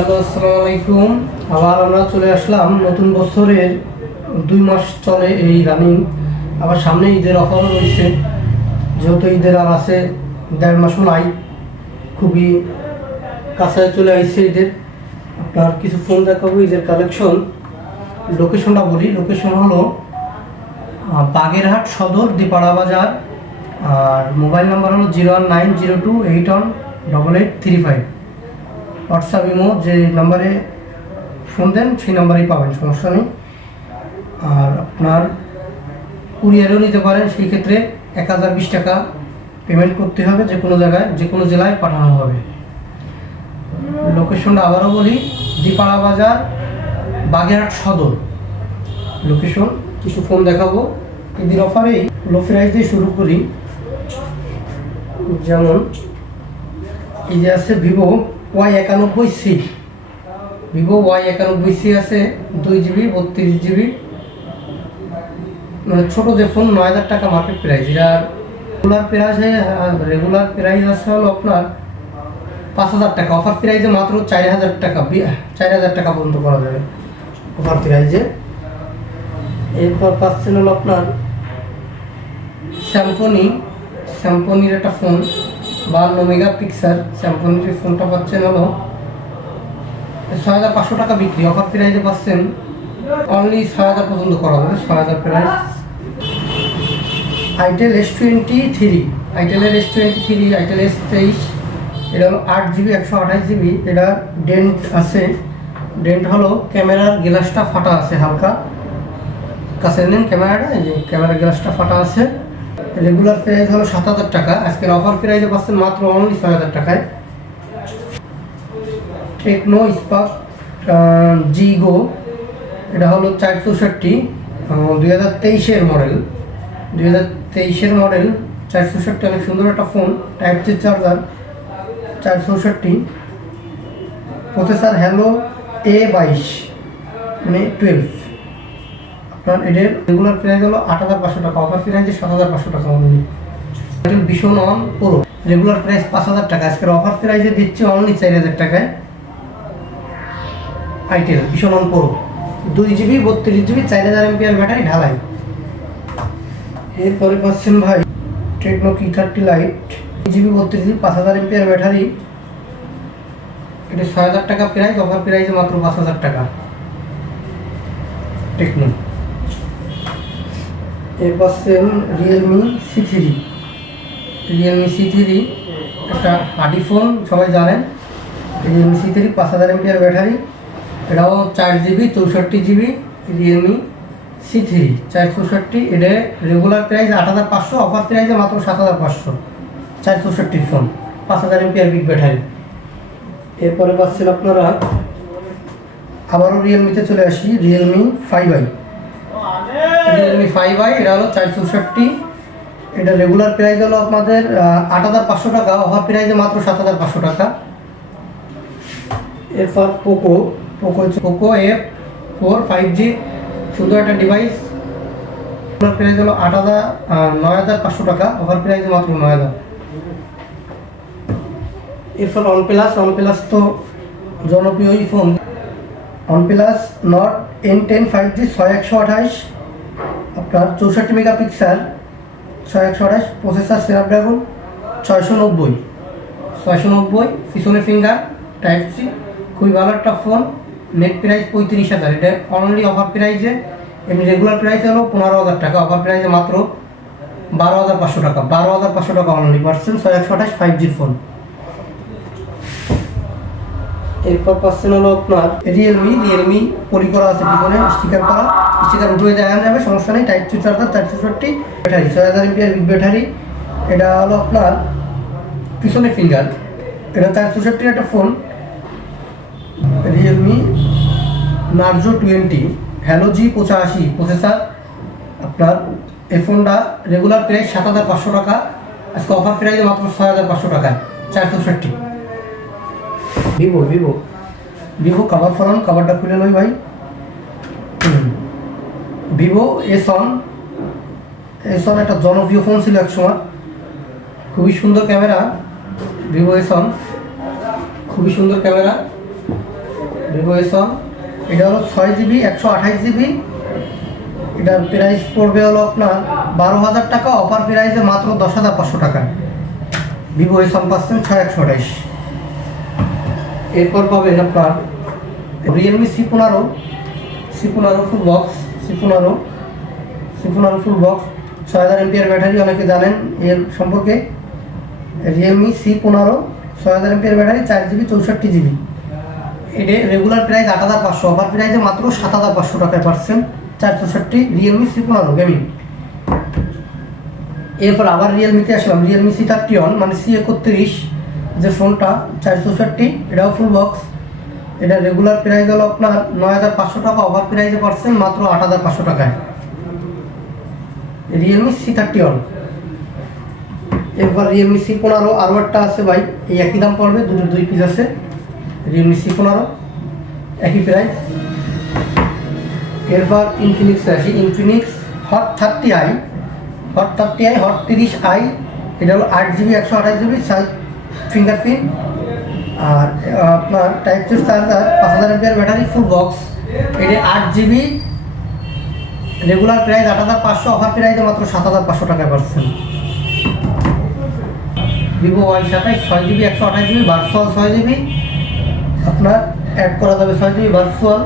Hello, আসসালামু আলাইকুম। আবার আমরা চলে আসলাম নতুন বছরের 2 মাস চলে এই রানিং। আবার সামনে ঈদের অফারও রয়েছে, যেহেতু ঈদের আর আছে 1.5 মাসও নাই, খুবই কাছে চলে আসছে ঈদের। আপনার কিছু ফোন দেখাবো ঈদের কালেকশন। লোকেশনটা বলি, লোকেশন হলো বাগেরহাট সদর দিপাড়া বাজার। আর মোবাইল নাম্বার হলো 01902818835। হোয়াটসঅ্যাপ ইমো যে নাম্বারে ফোন দেন সেই নাম্বারেই পাবেন, সমস্যা নেই। আর আপনার কুরিয়ারও নিতে পারেন, সেই ক্ষেত্রে 1020 টাকা পেমেন্ট করতে হবে, যে কোনো জায়গায় যে কোনো জেলায় পাঠানো হবে। লোকেশনটা আবারও বলি, দিপাড়া বাজার, বাগেরহাট সদর লোকেশন। কিছু ফোন দেখাবো ঈদের অফারেই, লো প্রাইস দিয়ে শুরু করি। যেমন এই যে আছে ভিভো Y91C, ভিভো Y91C আছে 2GB 32GB, মানে ছোটো যে ফোন 9000 টাকা মার্কেট প্রাইস। এটা রেগুলার প্রাইস আছে হলো আপনার 5000 টাকা, অফার প্রাইসে মাত্র 4000 টাকা, 4000 টাকা পর্যন্ত করা যাবে অফার প্রাইসে। এরপর পাচ্ছেন হলো আপনার স্যামসংয়ের একটা ফোন 52 মেগাপিক্সেল। স্যামসংয়ের ফোনটা পাচ্ছেন হলো 6500 টাকা বিক্রি, অফার প্রাইসে পাচ্ছেন অনলি 6000 পর্যন্ত করা যাবে, 6000 price. Itel S23, আইটেলের S23, itel S23, এটা হলো 8GB 128GB। এটা ডেন্ট আছে, ডেন্ট হলো ক্যামেরার গ্লাসটা ফাটা আছে হালকা, কাছে নেন ক্যামেরাটা, এই যে ক্যামেরার গ্লাসটা ফাটা আছে। রেগুলার প্রাইস হলো 7000 টাকা, আজকের অফার প্রাইসে পাচ্ছেন মাত্র অনলি 6000 টাকায়। টেকনো স্পার্ক জিগো, এটা হলো 464, 2023-এর মডেল, 2023-এর মডেল 464, অনেক সুন্দর একটা phone, type C charger, 464। Processor Helio A22, মানে 12। আপনার এদের রেগুলার প্রাইস হলো 8500 টাকা, অফার প্রাইসে 7500 টাকা অনলি। ভীষণ অন প্রো, রেগুলার প্রাইস 5000 টাকা, আজকের অফার প্রাইসে দিচ্ছি অনলি 4000 টাকায়। আইটেল ভীষণ on pro 2GB 32GB 4000 mAh battery ঢালাই। এরপরে পাচ্ছেন ভাই techno T30 light 2GB 32GB 5000 mAh battery, এটা 6000 টাকা প্রাইস, অফার প্রাইসে মাত্র 5000 টাকা টেকনো। এর পাচ্ছেন রিয়েলমি C3, একটা হার্ডি ফোন, সবাই জানেন। রিয়েলমি C3 5000 mAh ব্যাটারি, এটাও 4GB 64GB। রিয়েলমি C3 464, এটা রেগুলার প্রাইস 8500, অফার প্রাইসে মাত্র 7500, 464 ফোন, 5000 mAh বিগ ব্যাটারি। এরপরে পাচ্ছেন আপনারা আবারও রিয়েলমিতে চলে আসি, রিয়েলমি 5i, এটা হলো 464, এটা রেগুলার প্রাইস হলো আপনাদের 8500 টাকা, অফার প্রাইসে মাত্র 7500 টাকা। এরপর পোকো F4 5G, সুন্দর একটা ডিভাইস, রেগুলার প্রাইস হলো 9500 টাকা, অফার প্রাইসে মাত্র 9000। এরপর OnePlus তো জনপ্রিয়ই phone, OnePlus Nord N10 5G 6128, আপনার 64 মেগাপিক্সেল, 6128, প্রসেসর স্ন্যাপড্রাগন 690, পিছনে ফিঙ্গার টাইপ সি, খুবই ভালো একটা ফোন। নেট প্রাইস 35000, এটা অনলি অফার প্রাইসে, এমনি রেগুলার প্রাইস হলো 15000 টাকা, অফার প্রাইসে মাত্র 12500 টাকা, 12500 টাকা অনলি পাচ্ছেন 6128 5G ফোন। এরপর পাচ্ছেন হলো আপনার রিয়েলমি পলি করা আছে, পিছনে স্টিকার উঠে দেখা যাবে, সমস্যা নেই। Type C charger, 464 battery, 6000 mAh big battery. এটা হলো আপনার পিছনে ফিঙ্গার, এটা 464 একটা phone. Realme Narzo 20 Helio G85, processor আপনার। এই ফোনটা রেগুলার প্রাইস 7500 টাকা, আজকে অফার প্রাইসে মাত্র 6500 টাকায়, 464। ভিভো কাভারটা খুলে নই ভাই। ভিভো S1 একটা জনপ্রিয় ফোন ছিল একসময়, খুবই সুন্দর ক্যামেরা। ভিভো S1 খুবই সুন্দর ক্যামেরা, ভিভো S1 এটা হলো 6GB 128GB। এটার প্রাইস পড়বে হলো আপনার 12,000 টাকা, অফার প্রাইসে মাত্র 10,500 টাকা। ভিভো S1 পাচ্ছেন 6128। এরপর পাবেন আপনার Realme C15 full box. C15 full box 6000 MPR battery, অনেকে জানেন এর সম্পর্কে। Realme C15 6000 MPR battery, 4GB 64GB। এটা রেগুলার প্রাইস 8,500, অফার প্রাইসে মাত্র 7,500 টাকায় পাচ্ছেন 464 রিয়েলমি C15 গেমিং। এরপর আবার রিয়েলমিতে আসলাম, রিয়েলমি C31 মানে C31 যে ফোনটা 464, এটাও ফুল বক্স। এটা রেগুলার প্রাইস হলো আপনার 9,500 টাকা, অফার প্রাইসে পাচ্ছেন মাত্র 8,500 টাকায় রিয়েলমি C31। এরপর রিয়েলমি C15 আরও একটা আছে ভাই, এই একই দাম পড়বে, দুই পিস আছে। রিয়েলমি C15 একই প্রাইস। এরপর ইনফিনিক্সে আসি, Infinix hot 30i, hot 30i। এটা হলো 8GB 128GB ফিঙ্গারপ্রিন্ট, আর আপনার type C charger, 5000 MPR battery, full box. এটা 8GB, রেগুলার প্রাইস 8,500, অফার প্রাইসে মাত্র 7,500 টাকায় পাচ্ছেন। Vivo Y27 6GB 128GB virtual 6GB, আপনার অ্যাড করা যাবে 6GB ভার্চুয়াল।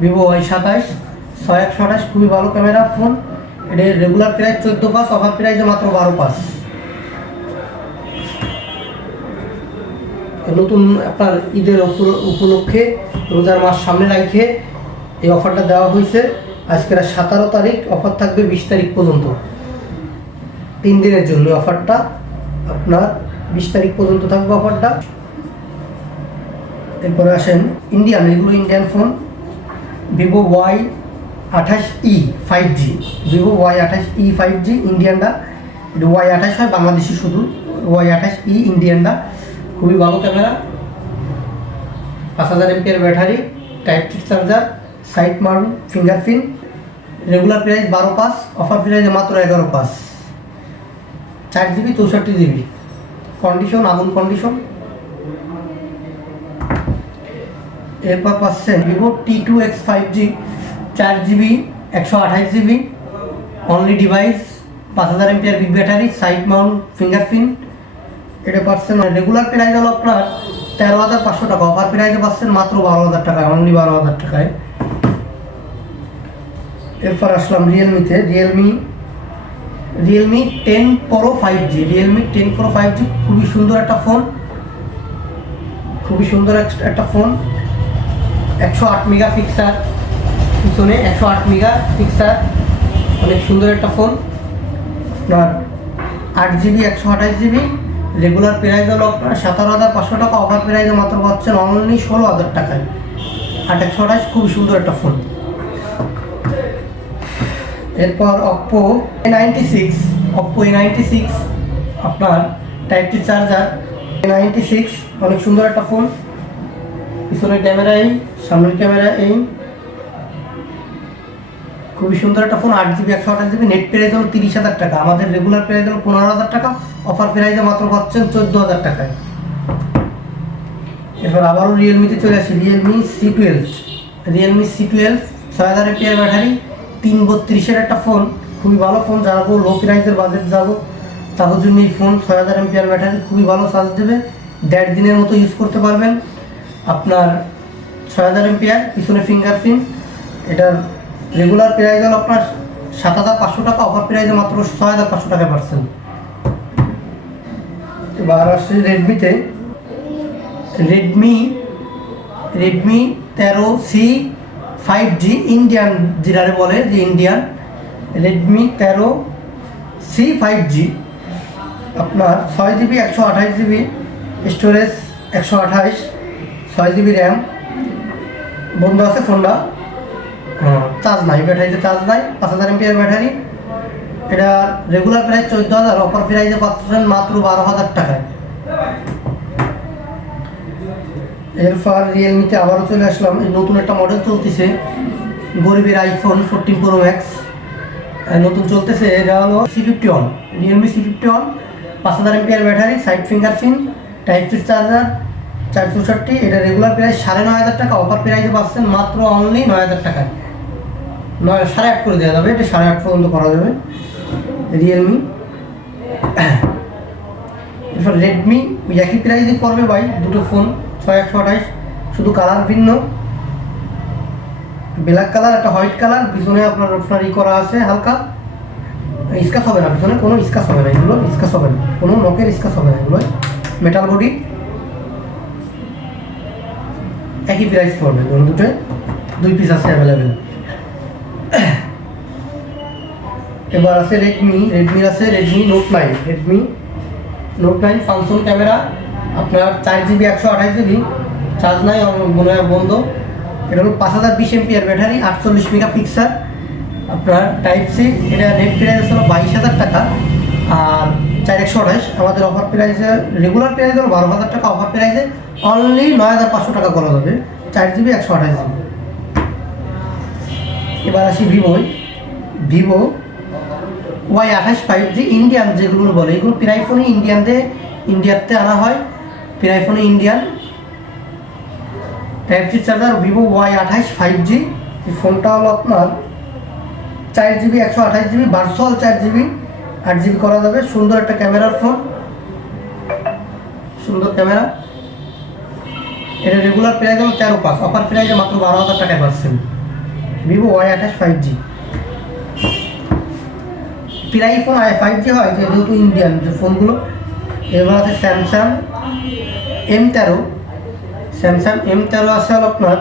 ভিভো Y27 6128 খুবই ভালো ক্যামেরা ফোন। এটা রেগুলার প্রাইস 14,500, অফার প্রাইসে মাত্র 12,500। নতুন আপনার ঈদের উপলক্ষে, রোজার মাস সামনে রেখে এই অফারটা দেওয়া হয়েছে। আজকের 17 তারিখ, অফার থাকবে 20 তারিখ পর্যন্ত, 3 দিনের জন্য অফারটা। আপনার 20 তারিখ পর্যন্ত থাকবে অফারটা। এরপরে আসেন ইন্ডিয়ান, এগুলো Indian phone. Vivo Y28e 5G, Vivo Y28e 5G ইন্ডিয়ানটা। এটা Y28 হয়, বাংলাদেশি শুধু। Y28e ইন্ডিয়ানটা খুবই ভালো camera, 5000 MPR battery, type C charger, side mount fingerprint. Regular price 12,500, offer প্রাইসে মাত্র 11,500। 4GB 64GB, কন্ডিশন আগুন কন্ডিশন। এরপর পাচ্ছেন Vivo T2X 5G, 4GB 128GB, only device, 5000 MPR big battery, side mount fingerprint. এটা পাচ্ছেন রেগুলার প্রাইস হলো আপনার 13,500 টাকা, অফার প্রাইসে পাচ্ছেন মাত্র 12,000 টাকায়, অনলি 12,000 টাকায়। এরপর আসলাম রিয়েলমিতে, Realme 10 Pro 5G, Realme 10 Pro 5G খুবই সুন্দর একটা ফোন, খুবই সুন্দর একটা ফোন। 108 মেগা পিক্সেল পিছনে, 108 মেগা পিক্সেল, অনেক সুন্দর একটা ফোন। আপনার 8GB 128GB, রেগুলার প্রাইস হলো আপনার 17,500 টাকা, অফার প্রাইসে মাত্র পাচ্ছেন অনলি 16,000 টাকায়। 8/128 খুবই সুন্দর একটা ফোন। এরপর Oppo A96 আপনার টাইপ সি চার্জার, A96 অনেক সুন্দর একটা ফোন। পিছনের ক্যামেরা এই, সামনের ক্যামেরা এই, খুবই সুন্দর একটা phone. 8GB 128GB, net price হলো 30,000 টাকা, আমাদের রেগুলার প্রাইস হলো 15,000 টাকা, অফার প্রাইসে মাত্র পাচ্ছেন 14,000 টাকায়। এরপর আবারও রিয়েলমিতে চলে আসি, রিয়েলমি C12 6000 এমপিআর ব্যাটারি, 332 একটা ফোন, খুবই ভালো ফোন। যারা লো প্রাইসের বাজেট যাবো তাদের জন্য এই ফোন, 6000 এমপিআর ব্যাটারি, খুবই ভালো চার্জ দেবে, 1.5 দিনের মতো ইউজ করতে পারবেন। আপনার 6000 এমপিআর, পিছনে ফিঙ্গারপ্রিন্ট। এটার রেগুলার প্রাইস হলো আপনার 7,500 টাকা, অফার প্রাইসে মাত্র 6,500 টাকায় পাচ্ছেন। এবার আসছে রেডমিতে, রেডমি 13C 5G ইন্ডিয়ান, যেটারে বলে যে ইন্ডিয়ান, রেডমি 13C 5G আপনার 6GB 128GB storage, 128, 6GB RAM. বন্ধ আছে ফোনটা, চার্জ নাই, ব্যাটারিতে চার্জ নাই, 5000 এমপিআর ব্যাটারি। এটা রেগুলার প্রাইস 14,000, অফার প্রাইসে পাচ্ছেন মাত্র 12,000 টাকায়। এরপর রিয়েলমিতে আবারও চলে আসলাম, নতুন একটা মডেল চলতেছে, গরিবের আইফোন 14 Pro Max নতুন চলতেছে। এটা হলো C51, Realme C51, 5000 MPR battery, side fingerprint, type C charger, 464, এটা রেগুলার প্রাইস 9,500 টাকা, অফার প্রাইসে পাচ্ছেন মাত্র অনলি 9,000 টাকায়। 8.5 করে দেওয়া যাবে, এটা 8.5 পর্যন্ত করা যাবে। রিয়েলমি, এরপর রেডমি একই প্রাইসে করবে ভাই, দুটো ফোন 6128, শুধু কালার ভিন্ন, ব্ল্যাক কালার একটা হোয়াইট কালার, পিছনে আপনার করা আছে হালকা, স্কাচ হবে না, পিছনে কোনো স্কাচ হবে না, এগুলো স্কাচ হবে না, কোনো নখের স্কাচ হবে না, এগুলো মেটাল বডি, একই প্রাইস পড়বে, দুটোয় 2 পিস আছে অ্যাভেলেবেল। এবার আছে রেডমি আছে রেডমি নোট 9 ফাংশন ক্যামেরা, আপনার 4GB 128GB, চার্জ নাই মনে হয় বন্ধ। এটা হলো 5020 এমপিআর ব্যাটারি, 48 মেগাপিক্সেল, আপনার টাইপ সি। এটা নেট প্রাইস হলো 22,000 টাকা, আর 4128 আমাদের অফার প্রাইসে, রেগুলার প্রাইস হলো 12,000 টাকা, অফার প্রাইসে অনলি 9,500 টাকা করা যাবে, 4GB 128GB। এবার আসি ভিভো Y28 5G ইন্ডিয়ান, যেগুলো বলে এগুলো প্রায় ফোনই ইন্ডিয়াতে আনা হয়, প্রায় ফোনে Indian. Type C charger Vivo Y28 5G, এই ফোনটা হলো আপনার 4GB 128GB, virtual 4GB 8GB করা যাবে, সুন্দর একটা ক্যামেরার ফোন, সুন্দর ক্যামেরা। এটা রেগুলার প্রাইস হলো 13,500, অফার প্রাইসে মাত্র 12,000 টাকায় পাচ্ছেন ভিভো Y28 5G। প্রায় ফোন 5G হয় যেহেতু ইন্ডিয়ান যে ফোনগুলো। এবার আছে স্যামসাং M13 আছে আপনার,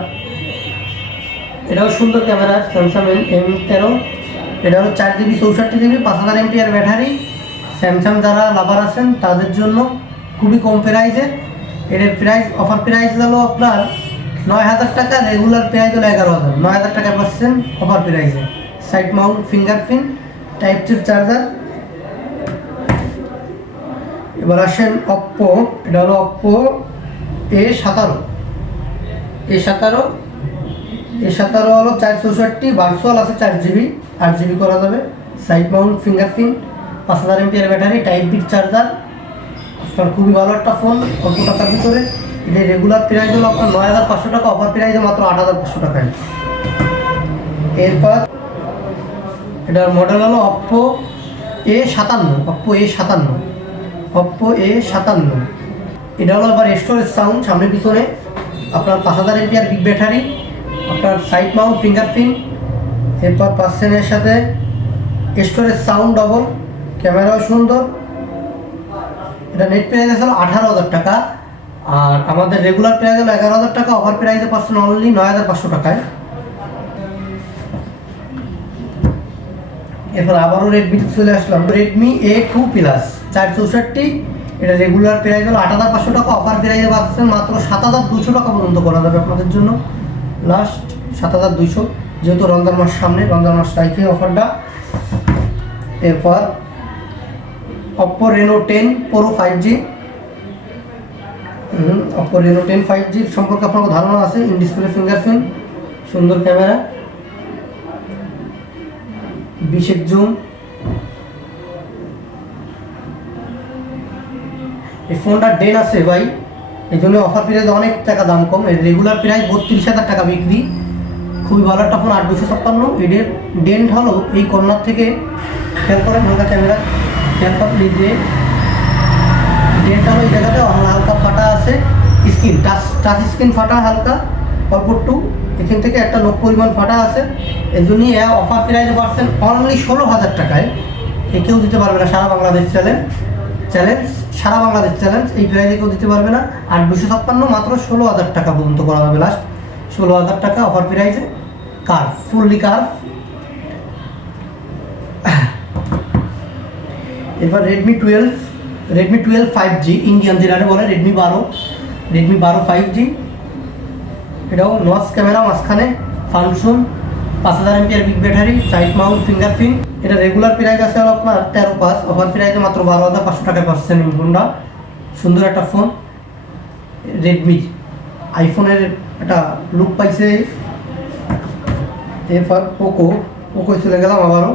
এটাও সুন্দর ক্যামেরা, স্যামসাং M13, এটা হলো 4GB 64GB, 5000 MPR battery. Samsung যারা লাভার আছেন তাদের জন্য খুবই কম প্রাইসে, এটার প্রাইস অফার প্রাইস হলো আপনার 9,000 টাকা, রেগুলার প্রাইস হলো 11,000, 9,000 টাকা পাচ্ছেন অফার প্রাইসে। Side mount fingerprint, type C charger. এবার আসেন অপ্পো, এটা হলো অপ্পো A17 হলো 464, ভার্চুয়াল আছে 4GB 8GB করা যাবে, side mount fingerprint, 5000 MPR battery, type B charger, আপনার খুবই ভালো একটা ফোন অল্প টাকার ভিতরে। এটা রেগুলার প্রাইস হলো আপনার 9,500 টাকা, অফার প্রাইসে মাত্র 8,500 টাকায়। এরপর এটার মডেল হলো অপ্পো A57, এটা হলো আবার স্টোরেজ সাউন্ড, সামনে পিছনে আপনার 5000 এমপিআর বিগ ব্যাটারি, আপনার সাইড মাউন্ট ফিঙ্গারপ্রিন্ট, এরপর পাচ্ছেন এর সাথে স্টোরেজ সাউন্ড ডবল, ক্যামেরাও সুন্দর। এটা নেট প্রাইস হলো 18,000 টাকা, আর আমাদের রেগুলার প্রাইস হলো 11,000 টাকা, অফার প্রাইসে পাচ্ছেন অনলি 9,500 টাকায়। এরপর আবারও রেডমি চলে আসলাম, রেডমি A2 প্লাস 464, এটা রেগুলার প্রাইস হলো 8,500 টাকা, অফার প্রাইসে পাচ্ছেন মাত্র 7,200 টাকা পর্যন্ত করা যাবে আপনাদের জন্য, লাস্ট 7,200, যেহেতু রমজান মাস সামনে, রমজান মাস রাখি অফারটা। এরপর Oppo Reno 10 Pro 5G, Oppo Reno 10 5G সম্পর্কে আপনার ধারণা আছে, ইন ডিসপ্লে ফিঙ্গারপ্রিন্ট, সুন্দর ক্যামেরা, 20 জুম। এই ফোনটা ডেন আছে ভাই, এই জন্য অফার প্রাইস অনেক টাকা দাম কম, এর রেগুলার প্রাইস 32,000 টাকা বিক্রি, খুবই ভালো একটা ফোন, 8,256। এদের ডেন্ট হলো এই কর্নার থেকে, খেয়াল করেন হালকা ক্যামেরা, খেয়াল করেন যে ডেন্টটা হলো এই জায়গাতে হালকা ফাটা আছে, স্ক্রিন টাচ স্ক্রিন ফাটা হালকা অল্প একটু, এখান থেকে একটা লোক পরিমাণ ফাটা আছে, এই জন্যই অফার প্রাইসে পাচ্ছেন অনলি 16,000 টাকায়। কেউ দিতে পারবে না, সারা বাংলাদেশ চ্যালেঞ্জ, এই প্রাইসে কেউ দিতে পারবে না। 8,256 মাত্র 16,000 টাকা পর্যন্ত করা যাবে, লাস্ট 16,000 টাকা অফার প্রাইসে, ফুললি কার্ভ। এরপর রেডমি 12 5G ইন্ডিয়ান, যেটাকে বলে রেডমি 12 5G, এটাও নচ ক্যামেরা, মাঝখানে function, 5000 MPR big battery, side mount fingerprint. এটা রেগুলার প্রাইস আছে হলো আপনার 13,500, অফার প্রাইসে মাত্র 12,500 টাকায় পাচ্ছেন এই ফোনটা, সুন্দর একটা ফোন। রেডমি আইফোনের একটা লুক পাইছে। এরপর পোকো চলে গেলাম আবারও,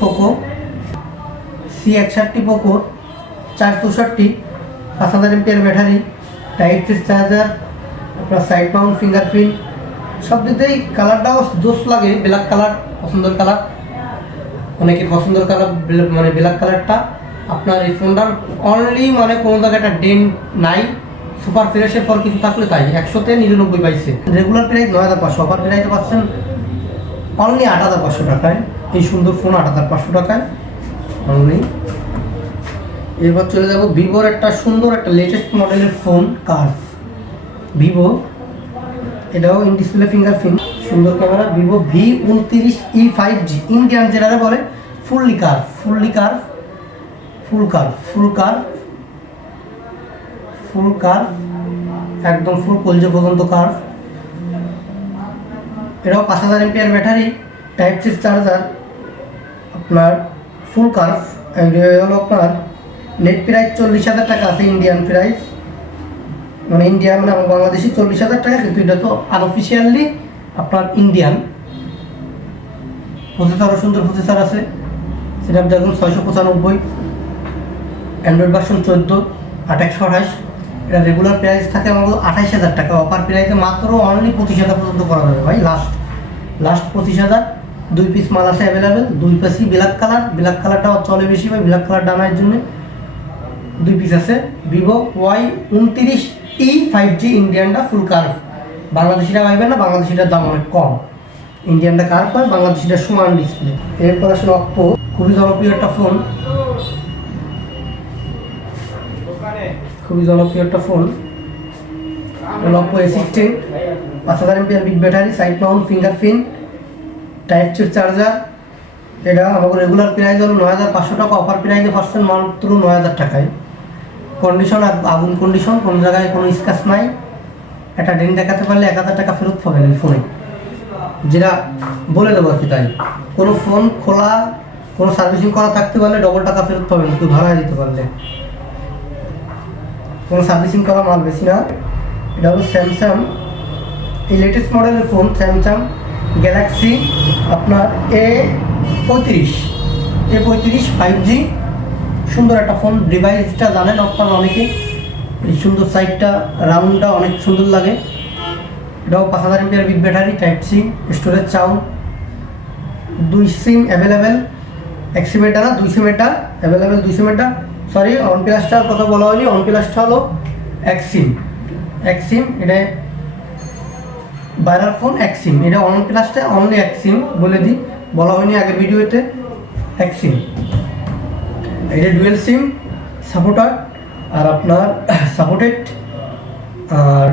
Poco C61 Poco 464, 5000 MPR battery, type C charger, আপনার সাইড মাউন্ট ফিঙ্গারপ্রিন্ট, সব দিকেই কালারটাও জোস লাগে, ব্ল্যাক কালার পছন্দের কালার, অনেকে পছন্দের কালার মানে ব্ল্যাক কালারটা। আপনার এই ফোনটার অনলি মানে কোনো জায়গায় একটা ডেন্ট নাই, সুপার ফ্রেশের পর কিছু থাকলে তাই 100-তে 99 পাইছে। রেগুলার প্রাইস 9500, অফার প্রাইসে পাচ্ছেন অনলি 8500 টাকায়। এই সুন্দর ফোন 8500 টাকায় অনলি। এরপর চলে যাব ভিভোর একটা সুন্দর একটা লেটেস্ট মডেলের ফোন কার্ভ, ভিভো, এটাও ইন ডিসপ্লে ফিঙ্গারপ্রিন্ট, সুন্দর camera, Vivo V29e 5G, Indian যেটারে বলে ফুললি কার্ভ, ফুল কার্ভ, একদম ফুল কলজে পর্যন্ত কার্ভ। এটাও 5000 MPR battery, type C charger, আপনার ফুল কার্ভ। হলো আপনার নেট প্রাইস 40,000 টাকা আছে, ইন্ডিয়ান প্রাইস, মানে ইন্ডিয়ান মানে আমার বাংলাদেশি 40,000 টাকা, কিন্তু এটা তো আনঅফিসিয়ালি আপনার ইন্ডিয়ান। প্রসেসরও সুন্দর প্রসেসর আছে, স্ন্যাপড্রাগন 695, অ্যান্ড্রয়েড ভার্সন 14, 8/128। এটা রেগুলার প্রাইস থাকে আমাদের 28,000 টাকা, অফার প্রাইসে মাত্র অনলি 25,000 পর্যন্ত করা যাবে ভাই, লাস্ট 25,000। 2 পিস মাল আছে অ্যাভেলেবেল, 2 পিসই ব্ল্যাক কালারটা চলে বেশি ভাই, ব্ল্যাক কালার ডানার জন্য 2 পিস আছে। ভিভো Y29e 5G ইন্ডিয়ানটা ফুল কার্ভ, বাংলাদেশিটা পাইবেন না, বাংলাদেশিটার দাম অনেক কম, ইন্ডিয়ানটা কার্ভ হয়, বাংলাদেশিটা সমান ডিসপ্লে। এরপর আসলে অপ্পো, খুবই জনপ্রিয় একটা ফোন, Oppo A16, 5000 MPR big battery, side mount fingerprint, type C charger. এটা আমাদের রেগুলার প্রাইস হলো 9500 টাকা, অফার প্রাইসে পাচ্ছেন মাত্র 9000 টাকায়। কন্ডিশন আগুন কন্ডিশন, কোনো জায়গায় কোনো স্ক্র্যাচ নাই, একটা ডেন্ট দেখাতে পারলে 1000 টাকা ফেরত পাবেন এই ফোনে, যেটা বলে দেবো আর কি। তাই কোনো ফোন খোলা, কোনো সার্ভিসিং করা থাকতে পারলে ডবল টাকা ফেরত পাবেন, কেউ ভাড়ায় দিতে পারলে। কোনো সার্ভিসিং করা মাল বেশি না। এটা হলো স্যামসাং, এই লেটেস্ট মডেলের ফোন, স্যামসাং গ্যালাক্সি আপনার A35 5G, সুন্দর একটা ফোন। ডিভাইসটা জানেন আপনারা অনেকে, এই সুন্দর সাইডটা রাউন্ডটা অনেক সুন্দর লাগে। এটাও 5000 MPR big battery, type C, storage sound, 2 sim available, 1 sim এটা না, 2 সিম এটা অ্যাভেলেবেল, 2 সিম এটা, সরি অন প্লাসটার কথা বলা হয়নি, অন প্লাসটা হলো 1 সিম, এটা বাইরের ফোন 1 সিম, এটা অন প্লাসটা অনলি 1 সিম বলে দিই, বলা হয়নি আগের ভিডিওতে, 1 সিম। এটা ডুয়েল সিম সাপোর্টার, আর আপনার সাপোর্টেড। আর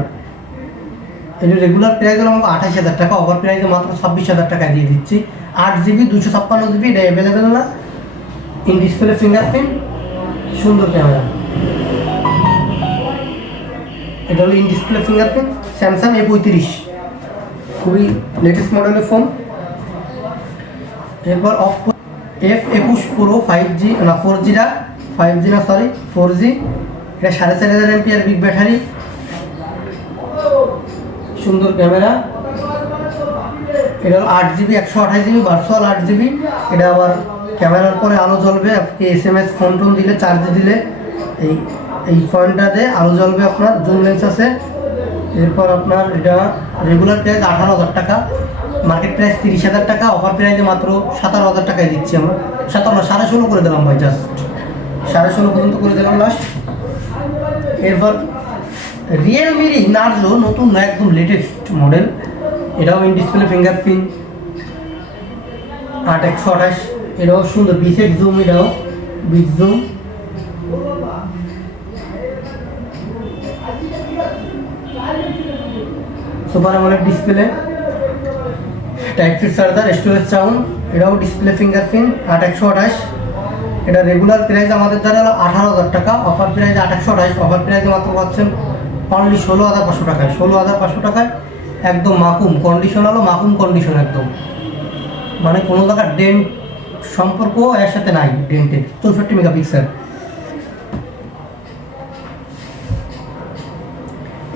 এটা রেগুলার প্রাইস হলো 28,000 টাকা, অফার প্রাইসে মাত্র 26,000 টাকায় দিয়ে দিচ্ছি। 8GB 256GB, এটা অ্যাভেলেবেল না, ইন ডিসপ্লে ফিঙ্গারপ্রিন্ট, সুন্দর ক্যামেরা। এটা হলো in display fingerprint, Samsung A35, খুবই লেটেস্ট মডেলের ফোন। এরপর অপ্পো F21 Pro 5G না 4G না 5G না সরি 4G, এটা 4500 এমপিআর বিগ ব্যাটারি, সুন্দর ক্যামেরা। এটা হলো 8GB 128GB ভার্চুয়াল 8GB, এটা আবার ক্যামেরার পরে আলো জ্বলবে, আপনি SMS ফোন টোন দিলে, চার্জ দিলে এই ফোনটাতে আলো জ্বলবে। আপনার জুম লেন্স আছে। এরপর আপনার এটা রেগুলার প্রাইস 18,000 টাকা, মার্কেট প্রাইস 30,000 টাকা, অফার প্রাইসে মাত্র 17,000 টাকায় দিচ্ছি আমরা। 17 16.5 করে দিলাম ভাই, জাস্ট 16.5 পর্যন্ত করে দিলাম লাস্ট। এরপর রিয়েলমির নার্জো, নতুন না, একদম লেটেস্ট মডেল, এটাও ইন ডিসপ্লে ফিঙ্গারপ্রিন্ট, 8/128, এটাও সুন্দর, বিশেষ জুম, এটাও big zoom. Super AMOLED display, type C charger, storage sound, এটাও ডিসপ্লে ফিঙ্গারপ্রিন্ট, 8/128। এটা রেগুলার প্রাইস আমাদের দ্বারা হলো 18,000 টাকা, অফার প্রাইস 8/128, অফার প্রাইসে মাত্র পাচ্ছেন অনলি 16,500 টাকায়। 16,500 টাকায় একদম মাকুম কন্ডিশন, হলো মাকুম কন্ডিশন একদম, মানে কোনো জায়গার ডেন্ট সম্পর্ক এর সাথে নাই, ডেন্টের, 64 মেগাপিক্সেল।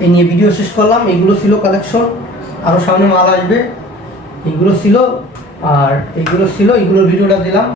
এই নিয়ে ভিডিও শেষ করলাম। এগুলো ছিল কালেকশন, আরও সামনে মাল আসবে। এগুলো ছিল, আর এগুলোর ভিডিওটা দিলাম।